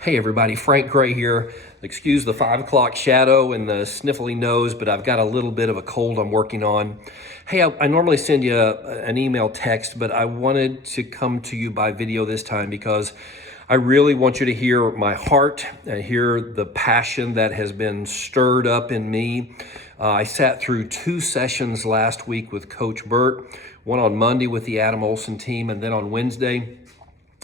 Hey everybody, Frank Gray here. Excuse the 5 o'clock shadow and the sniffly nose, but I've got a little bit of a cold I'm working on. Hey, I normally send you an email text, but I wanted to come to you by video this time because I really want you to hear my heart and hear the passion that has been stirred up in me. I sat through 2 sessions last week with Coach Burt, one on Monday with the Adam Olson team, and then on Wednesday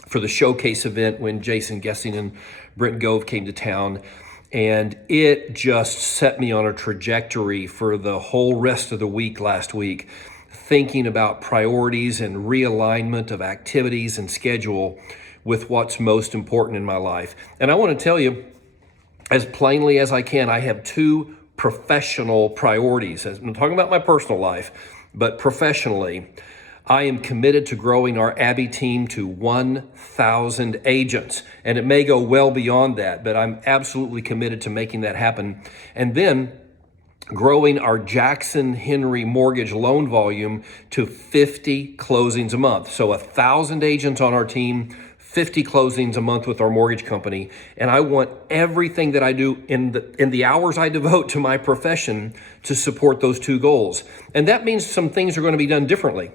for the showcase event when Jason Gessing and Brent Gove came to town. And it just set me on a trajectory for the whole rest of the week last week, thinking about priorities and realignment of activities and schedule with what's most important in my life. And I want to tell you, as plainly as I can, I have 2 professional priorities. I'm talking about my personal life, but professionally, I am committed to growing our Abbey team to 1,000 agents. And it may go well beyond that, but I'm absolutely committed to making that happen. And then growing our Jackson Henry mortgage loan volume to 50 closings a month. So 1,000 agents on our team, 50 closings a month with our mortgage company. And I want everything that I do in the hours I devote to my profession to support those 2 goals. And that means some things are going to be done differently.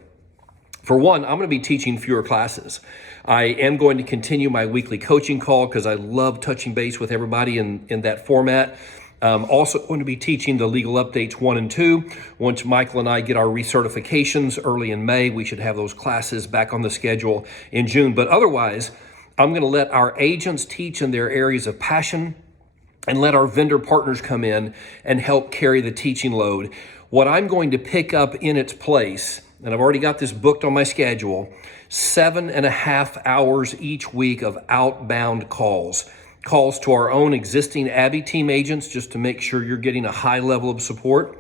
For one, I'm going to be teaching fewer classes. I am going to continue my weekly coaching call because I love touching base with everybody in that format. Also going to be teaching the legal updates 1 and 2. Once Michael and I get our recertifications early in May, we should have those classes back on the schedule in June. But otherwise, I'm going to let our agents teach in their areas of passion and let our vendor partners come in and help carry the teaching load. What I'm going to pick up in its place, and I've already got this booked on my schedule, 7.5 hours each week of outbound calls to our own existing Abbey team agents, just to make sure you're getting a high level of support,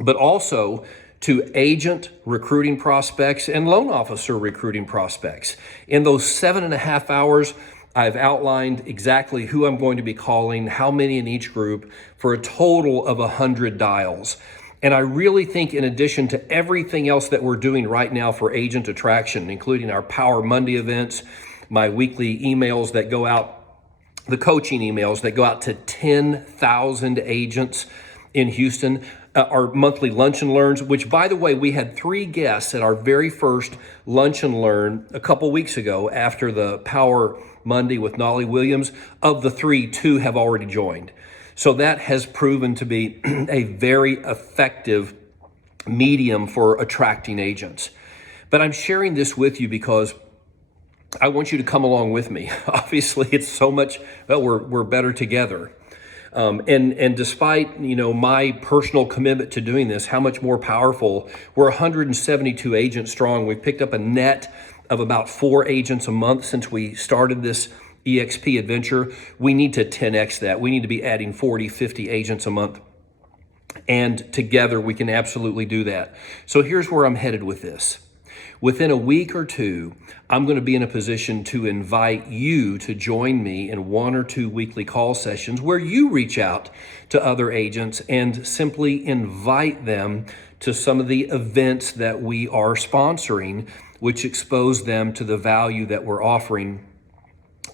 but also to agent recruiting prospects and loan officer recruiting prospects. In those 7.5 hours, I've outlined exactly who I'm going to be calling, how many in each group, for a total of 100 dials. And I really think, in addition to everything else that we're doing right now for agent attraction, including our Power Monday events, my weekly emails that go out, the coaching emails that go out to 10,000 agents in Houston, our monthly lunch and learns, which, by the way, we had 3 guests at our very first lunch and learn a couple weeks ago after the Power Monday with Nolly Williams. Of the 3, 2 have already joined. So that has proven to be a very effective medium for attracting agents. But I'm sharing this with you because I want you to come along with me. Obviously, it's so much, well, we're better together. And despite, my personal commitment to doing this, how much more powerful, we're 172 agents strong. We've picked up a net of about 4 agents a month since we started this EXP adventure. We need to 10x that. We need to be adding 40, 50 agents a month. And together we can absolutely do that. So here's where I'm headed with this. Within a week or 2, I'm going to be in a position to invite you to join me in 1 or 2 weekly call sessions where you reach out to other agents and simply invite them to some of the events that we are sponsoring, which expose them to the value that we're offering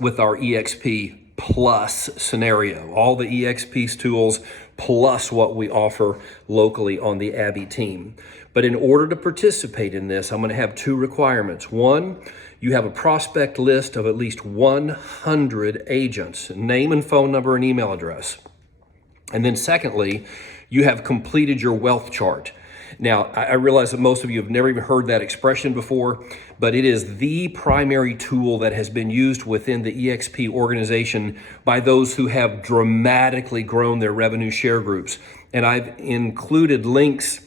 with our EXP Plus scenario, all the EXP tools plus what we offer locally on the Abbey team. But in order to participate in this, I'm going to have 2 requirements. 1, you have a prospect list of at least 100 agents, name and phone number and email address. And then secondly, you have completed your wealth chart. Now, I realize that most of you have never even heard that expression before, but it is the primary tool that has been used within the EXP organization by those who have dramatically grown their revenue share groups. And I've included links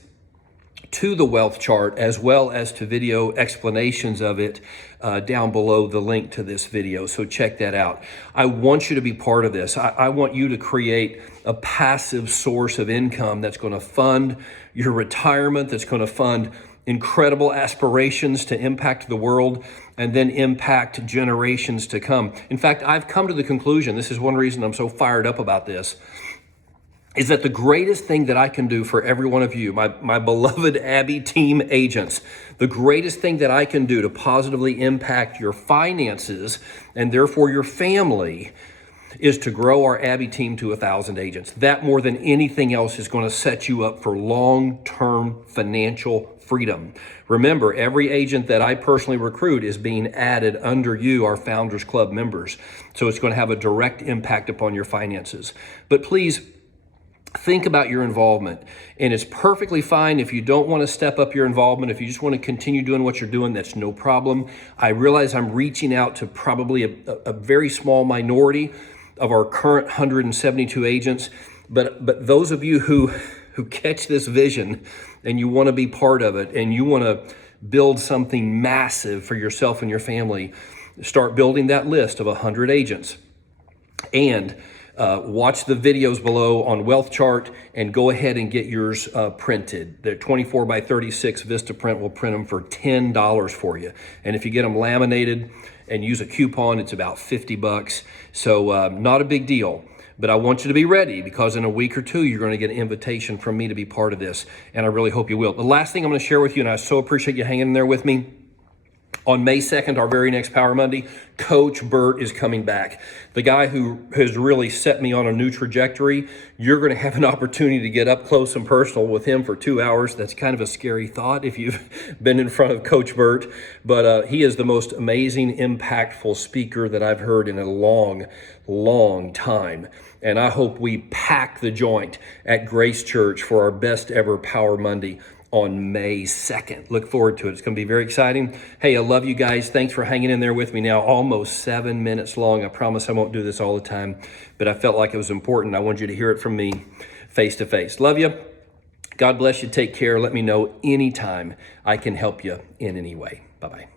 to the wealth chart as well as to video explanations of it down below the link to this video. So check that out. I want you to be part of this. I want you to create a passive source of income that's going to fund your retirement, that's going to fund incredible aspirations to impact the world and then impact generations to come. In fact, I've come to the conclusion, this is one reason I'm so fired up about this, is that the greatest thing that I can do for every one of you, my beloved Abby team agents, the greatest thing that I can do to positively impact your finances and therefore your family is to grow our Abby team to 1,000 agents. That more than anything else is going to set you up for long-term financial freedom. Remember, every agent that I personally recruit is being added under you, our Founders Club members. So it's going to have a direct impact upon your finances. But please, think about your involvement, and it's perfectly fine if you don't want to step up your involvement. If you just want to continue doing what you're doing, that's no problem. I realize I'm reaching out to probably a very small minority of our current 172 agents, but those of you who catch this vision and you want to be part of it and you want to build something massive for yourself and your family, start building that list of 100 agents. And watch the videos below on Wealth Chart and go ahead and get yours printed. They're 24 by 36 Vistaprint will print them for $10 for you. And if you get them laminated and use a coupon, it's about $50. So not a big deal. But I want you to be ready, because in a week or two, you're going to get an invitation from me to be part of this. And I really hope you will. The last thing I'm going to share with you, and I so appreciate you hanging in there with me, on May 2nd, our very next Power Monday, Coach Burt is coming back. The guy who has really set me on a new trajectory. You're going to have an opportunity to get up close and personal with him for 2 hours. That's kind of a scary thought if you've been in front of Coach Burt. But he is the most amazing, impactful speaker that I've heard in a long, long time. And I hope we pack the joint at Grace Church for our best ever Power Monday on May 2nd. Look forward to it. It's going to be very exciting. Hey, I love you guys. Thanks for hanging in there with me now. Almost 7 minutes long. I promise I won't do this all the time, but I felt like it was important. I wanted you to hear it from me face to face. Love you. God bless you. Take care. Let me know anytime I can help you in any way. Bye-bye.